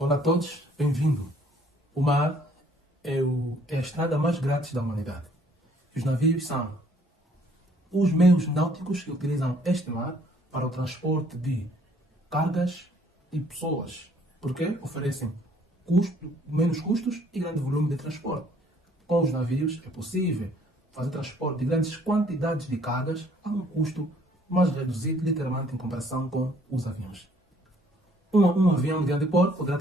Olá a todos, bem-vindo. O mar é a estrada mais grátis da humanidade. E os navios são os meios náuticos que utilizam este mar para o transporte de cargas e pessoas, porque oferecem menos custos e grande volume de transporte. Com os navios é possível fazer transporte de grandes quantidades de cargas a um custo mais reduzido, literalmente, em comparação com os aviões. Um avião de grande porte poderá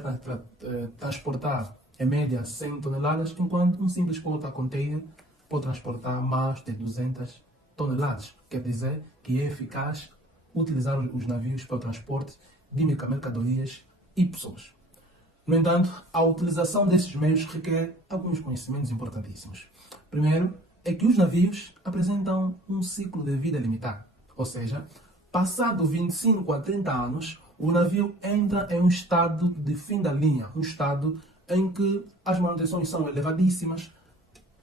transportar, em média, 100 toneladas, enquanto um simples porta-container pode transportar mais de 200 toneladas. Quer dizer que é eficaz utilizar os navios para o transporte de mercadorias e pessoas. No entanto, a utilização desses meios requer alguns conhecimentos importantíssimos. Primeiro, é que os navios apresentam um ciclo de vida limitado, ou seja, passado 25 a 30 anos, o navio entra em um estado de fim da linha, um estado em que as manutenções são elevadíssimas,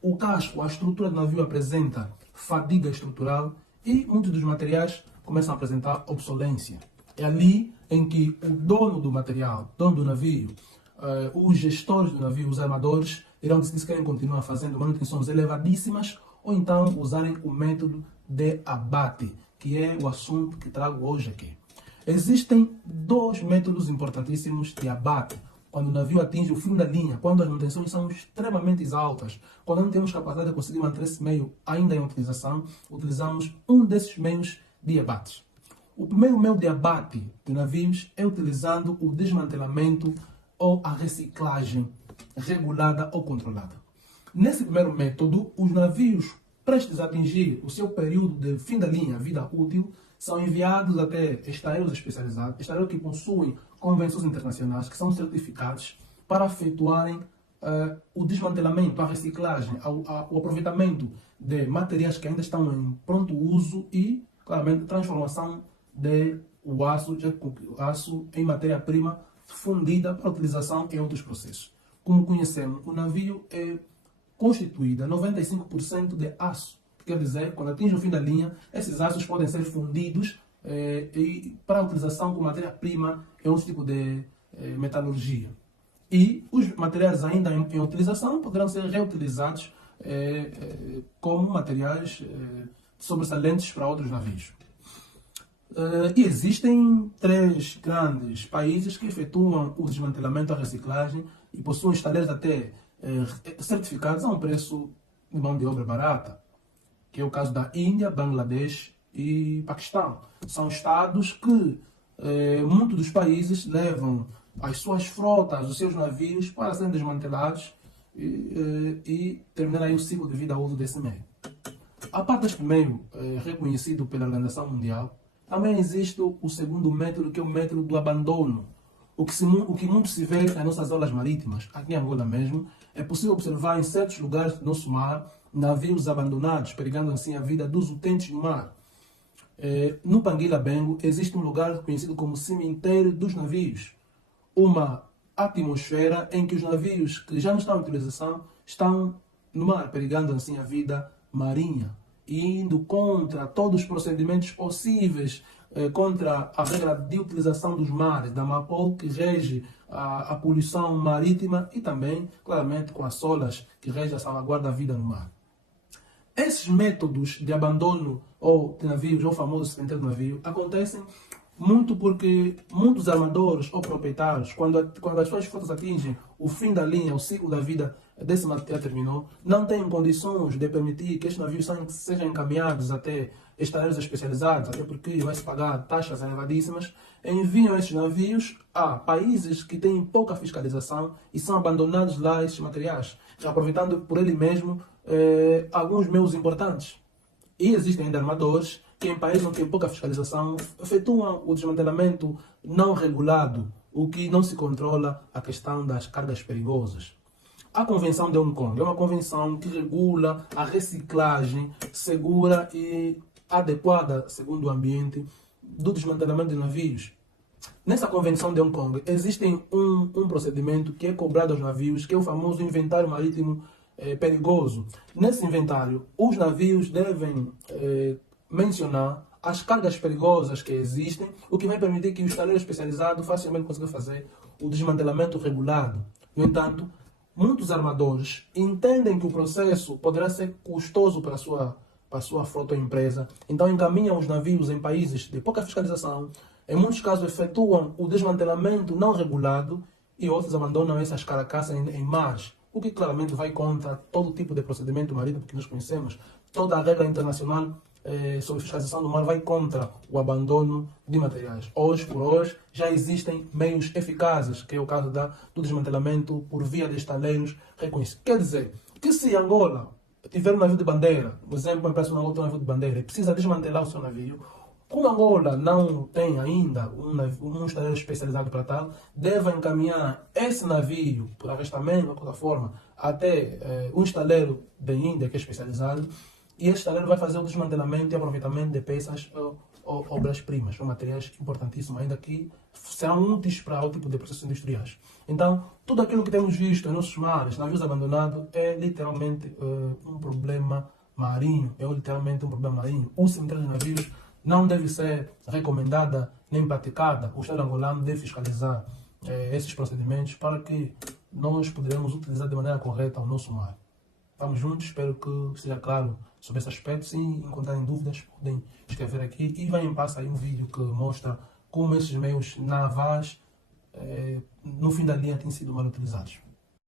o casco, a estrutura do navio apresenta fadiga estrutural e muitos dos materiais começam a apresentar obsolência. É ali em que o dono do material, dono do navio, os gestores do navio, os armadores, irão decidir se querem continuar fazendo manutenções elevadíssimas ou então usarem o método de abate, que é o assunto que trago hoje aqui. Existem dois métodos importantíssimos de abate. Quando o navio atinge o fim da linha, quando as manutenções são extremamente altas, quando não temos capacidade de conseguir manter esse meio ainda em utilização, utilizamos um desses meios de abate. O primeiro meio de abate de navios é utilizando o desmantelamento ou a reciclagem regulada ou controlada. Nesse primeiro método, os navios prestes a atingir o seu período de fim da linha, vida útil, são enviados até estaleiros especializados, estaleiros que possuem convenções internacionais, que são certificados para efetuarem o desmantelamento, a reciclagem, o aproveitamento de materiais que ainda estão em pronto uso e, claramente, transformação do aço em matéria-prima fundida para utilização em outros processos. Como conhecemos, o navio é constituído a 95% de aço. Quer dizer, quando atinge o fim da linha, esses aços podem ser fundidos e para utilização como matéria-prima em outro tipo de metalurgia. E os materiais ainda em utilização poderão ser reutilizados como materiais sobressalentes para outros navios. E existem 3 grandes países que efetuam o desmantelamento e a reciclagem e possuem estaleiros até certificados a um preço de mão de obra barata, que é o caso da Índia, Bangladesh e Paquistão. São estados que muitos dos países levam as suas frotas, os seus navios para serem desmantelados e terminar aí o ciclo de vida útil desse meio. A parte deste meio, reconhecido pela Organização Mundial, também existe o segundo método, que é o método do abandono. O que muito se vê nas nossas aulas marítimas, aqui em Angola mesmo, é possível observar em certos lugares do nosso mar navios abandonados, perigando assim a vida dos utentes do mar. No Panguila Bengo existe um lugar conhecido como cemitério dos navios, uma atmosfera em que os navios que já não estão em utilização estão no mar, perigando assim a vida marinha, e indo contra todos os procedimentos possíveis, contra a regra de utilização dos mares, da MAPOL, que rege a poluição marítima, e também, claramente, com as SOLAS, que rege a salvaguarda da vida no mar. Esses métodos de abandono ou de navios, ou famoso cemitério de navio, acontecem muito porque muitos armadores ou proprietários, quando as suas frotas atingem o fim da linha, o ciclo da vida desse material terminou, não têm condições de permitir que estes navios sejam encaminhados até estaleiros especializados, até porque vai-se pagar taxas elevadíssimas, enviam estes navios a países que têm pouca fiscalização e são abandonados lá esses materiais, já aproveitando por ele mesmo alguns meios importantes. E existem ainda armadores que em países onde tem pouca fiscalização efetuam o desmantelamento não regulado, o que não se controla a questão das cargas perigosas. A Convenção de Hong Kong é uma convenção que regula a reciclagem segura e adequada, segundo o ambiente, do desmantelamento de navios. Nessa Convenção de Hong Kong existe um procedimento que é cobrado aos navios, que é o famoso inventário marítimo perigoso. Nesse inventário, os navios devem mencionar as cargas perigosas que existem, o que vai permitir que o estaleiro especializado facilmente consiga fazer o desmantelamento regulado. No entanto, muitos armadores entendem que o processo poderá ser custoso para a sua frota ou empresa, então encaminham os navios em países de pouca fiscalização, em muitos casos efetuam o desmantelamento não regulado e outros abandonam essas carcaças em mares, o que claramente vai contra todo tipo de procedimento marítimo que nós conhecemos. Toda a regra internacional sobre fiscalização do mar vai contra o abandono de materiais. Hoje por hoje, já existem meios eficazes, que é o caso do desmantelamento por via de estaleiros reconhecidos. Quer dizer, que se Angola tiver um navio de bandeira, por exemplo, uma empresa tem um navio de bandeira e precisa desmantelar o seu navio, como Angola não tem ainda um estaleiro especializado para tal, deve encaminhar esse navio, por arrestamento, de qualquer forma, até um estaleiro da Índia que é especializado, e esse estaleiro vai fazer o desmantelamento e aproveitamento de peças ou obras-primas, ou materiais importantíssimos, ainda que serão úteis para o tipo de processos industriais. Então, tudo aquilo que temos visto em nossos mares, navios abandonados, é literalmente um problema marinho, O cemitério de navios não deve ser recomendada nem praticada. O Estado angolano deve fiscalizar esses procedimentos para que nós poderemos utilizar de maneira correta o nosso mar. Estamos juntos, espero que seja claro sobre esse aspecto. Se encontrarem dúvidas, podem escrever aqui e vai em passa aí um vídeo que mostra como esses meios navais, no fim da linha, têm sido mal utilizados.